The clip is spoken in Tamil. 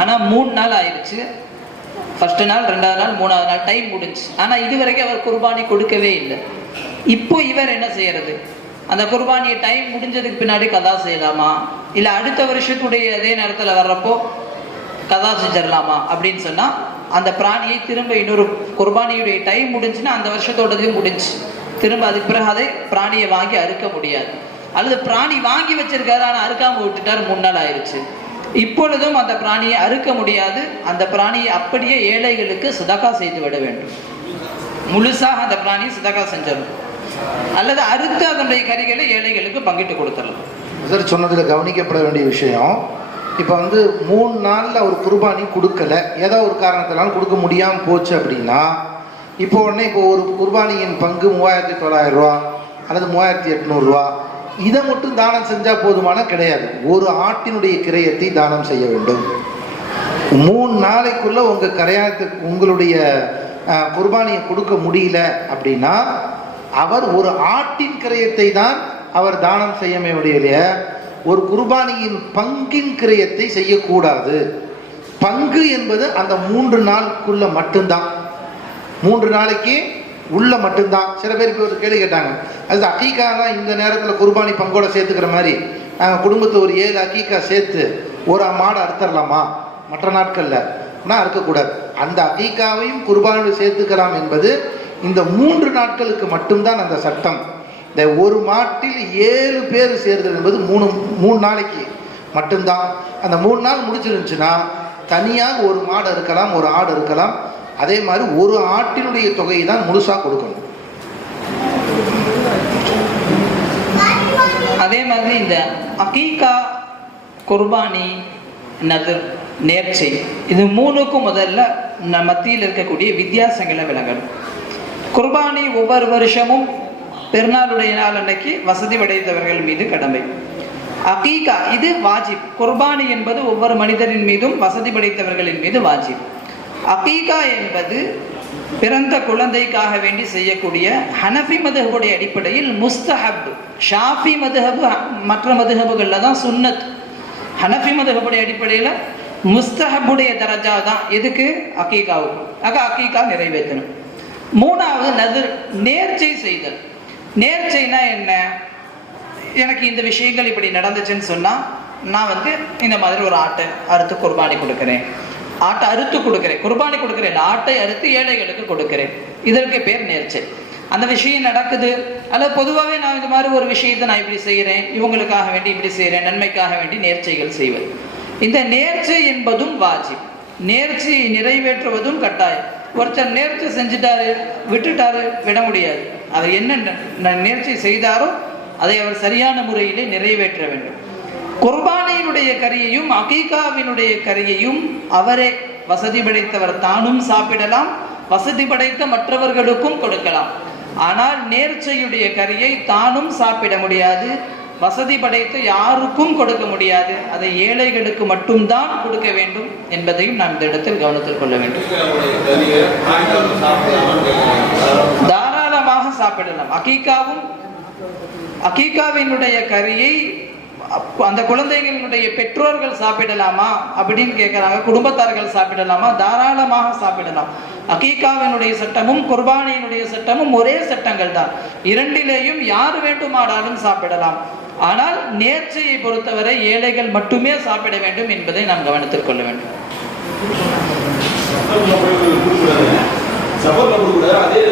ஆனால் மூணு நாள் ஆயிடுச்சு ஃபர்ஸ்ட் நாள் ரெண்டாவது நாள் மூணாவது நாள் டைம் முடிஞ்சு ஆனால் இது வரைக்கும் அவர் குர்பானி கொடுக்கவே இல்லை. இப்போ இவர் என்ன செய்யறது? அந்த குர்பானியை டைம் முடிஞ்சதுக்கு பின்னாடி கதா செய்யலாமா? இல்லை அடுத்த வருஷத்துடைய அதே நேரத்தில் வர்றப்போ கதா செஞ்சிடலாமா? அப்படின்னு சொன்னால் அந்த பிராணியை திரும்ப இன்னொரு குர்பானியுடைய டைம் முடிஞ்சுன்னா அந்த வருஷத்தோடது முடிஞ்சு. திரும்ப அதுக்கு பிறகு அதை பிராணியை வாங்கி அறுக்க முடியாது. அல்லது பிராணி வாங்கி வச்சிருக்காரு ஆனால் அறுக்காமல் விட்டுட்டார் மூணு நாள் ஆயிடுச்சு இப்பொழுதும் அந்த பிராணியை அறுக்க முடியாது. அந்த பிராணியை அப்படியே ஏழைகளுக்கு சதகா செய்து விட வேண்டும். முழுசாக அந்த பிராணியை சதகா செஞ்சிடணும். அல்லது அறுத்து அதனுடைய கறிகளை ஏழைகளுக்கு பங்கிட்டு கொடுத்துடலாம். சார் சொன்னதில் கவனிக்கப்பட வேண்டிய விஷயம் இப்போ வந்து மூணு நாளில் ஒரு குர்பானி கொடுக்கல. ஏதோ ஒரு காரணத்தினாலும் கொடுக்க முடியாமல் போச்சு அப்படின்னா இப்போ உடனே இப்போ ஒரு குர்பானியின் பங்கு மூவாயிரத்தி தொள்ளாயிரம் ரூபா அல்லது மூவாயிரத்தி எட்நூறுரூவா இதை மட்டும் தானம் செஞ்சால் போதுமான கிடையாது. ஒரு ஆட்டினுடைய கிரயத்தை தானம் செய்ய வேண்டும். மூணு நாளைக்குள்ள உங்க கரையாத்துக்கு உங்களுடைய குர்பானியை கொடுக்க முடியல அப்படின்னா அவர் ஒரு ஆட்டின் கிரயத்தை தான் அவர் தானம் செய்ய முடியலைய. ஒரு குர்பானியின் பங்கின் கிரயத்தை செய்யக்கூடாது. பங்கு என்பது அந்த மூன்று நாளுக்குள்ள மட்டும்தான். மூன்று நாளைக்கு உள்ள மட்டும்தான். சில பேர் ஒரு கேள்வி கேட்டாங்க. அது அக்கீக்காலாம் இந்த நேரத்தில் குர்பானி பங்கோட சேர்த்துக்கிற மாதிரி நாங்கள் குடும்பத்தை ஒரு ஏழு அக்கீக்கா சேர்த்து ஒரு மாடை அறுத்தரலாமா? மற்ற நாட்களில். ஆனால் அறுக்கக்கூடாது. அந்த அக்கீக்காவையும் குர்பானில் சேர்த்துக்கலாம் என்பது இந்த மூன்று நாட்களுக்கு மட்டும்தான் அந்த சட்டம். இந்த ஒரு மாட்டில் ஏழு பேர் சேர்தல் என்பது மூணு மூணு நாளைக்கு மட்டும்தான். அந்த மூணு நாள் முடிச்சிருந்துச்சுன்னா தனியாக ஒரு மாடு இருக்கலாம் ஒரு ஆடு இருக்கலாம் அதே மாதிரி ஒரு ஆட்டினுடைய தொகையை தான் முழுசாக கொடுக்கணும். அதே மாதிரி இந்த அகீகா குர்பானி நதர் நேர்ச்சை இது மூணுக்கும் முதல்ல மத்தியில் இருக்கக்கூடிய வித்தியாசங்களை விளங்கணும். குர்பானி ஒவ்வொரு வருஷமும் பெருநாளுடைய நாள் அன்னைக்கு வசதி படைத்தவர்கள் மீது கடமை. அகீகா இது வாஜிப். குர்பானி என்பது ஒவ்வொரு மனிதரின் மீதும் வசதி படைத்தவர்களின் மீது வாஜிப். அகீகா என்பது பிறந்த குழந்தைக்காக வேண்டி செய்யக்கூடிய ஹனஃபி மதுஹபுடைய அடிப்படையில் முஸ்தஹப் ஷாஃபி மதுஹபு மற்ற மதுஹபுகளில் தான் சுன்னத். ஹனஃபி மதுஹபுடைய அடிப்படையில் முஸ்தஹபுடைய தரஜா தான். எதுக்கு? அகீகாவுக்கு ஆக அகீகா நிறைவேற்றணும். மூணாவது நதிர் நேர்ச்சை செய்தல். நேர்ச்சைனா என்ன? எனக்கு இந்த விஷயங்கள் இப்படி நடந்துச்சுன்னு சொன்னால் நான் வந்து இந்த மாதிரி ஒரு ஆட்டை அறுத்து குர்பானி கொடுக்குறேன். ஆட்டை அறுத்து கொடுக்குறேன். குர்பானி கொடுக்குறேன். ஆட்டை அறுத்து ஏழைகளுக்கு கொடுக்கிறேன். இதற்கு பேர் நேர்ச்சல். அந்த விஷயம் நடக்குது. அல்லது பொதுவாகவே நான் இந்த மாதிரி ஒரு விஷயத்தை நான் இப்படி செய்கிறேன். இவங்களுக்காக வேண்டி இப்படி செய்கிறேன். நன்மைக்காக வேண்டி நேர்ச்சைகள் செய்வது. இந்த நேர்ச்சை என்பதும் வாஜிப். நேர்ச்சியை நிறைவேற்றுவதும் கட்டாயம். ஒருத்தர் நேர்ச்சி செஞ்சுட்டாரு விட்டுட்டாரு விட முடியாது. அவர் என்ன ந- நேர்ச்சி செய்தாரோ அதை அவர் சரியான முறையிலே நிறைவேற்ற வேண்டும். குர்பானையினுடைய கறியையும் அகீகாவினுடைய கறியையும் அவரே வசதி படைத்தவர். தானும் சாப்பிடலாம் வசதி படைத்த மற்றவர்களுக்கும் கொடுக்கலாம். ஆனால் நேர்ச்சையுடைய கறியை தானும் சாப்பிட முடியாது வசதி படைத்து யாருக்கும் கொடுக்க முடியாது. அதை ஏழைகளுக்கு மட்டும்தான் கொடுக்க வேண்டும் என்பதையும் நாம் இந்த இடத்தில் கவனத்தில் கொள்ள வேண்டும். தாராளமாக சாப்பிடலாம். அகீகாவும் அகீகாவினுடைய கறியை அந்த குழந்தைகளுடைய பெற்றோர்கள் சாப்பிடலாமா அப்படின்னு கேட்குறாங்க குடும்பத்தார்கள் சாப்பிடலாமா தாராளமாக சாப்பிடலாம். அகீகாவினுடைய சட்டமும் குர்பானியினுடைய சட்டமும் ஒரே சட்டங்கள் தான். இரண்டிலேயும் யார் வேண்டுமானாலும் சாப்பிடலாம். ஆனால் நேர்ச்சியை பொறுத்தவரை ஏழைகள் மட்டுமே சாப்பிட வேண்டும் என்பதை நாம் கவனத்தில் கொள்ள வேண்டும். சபர்ல கொடுக்கூடாது அதே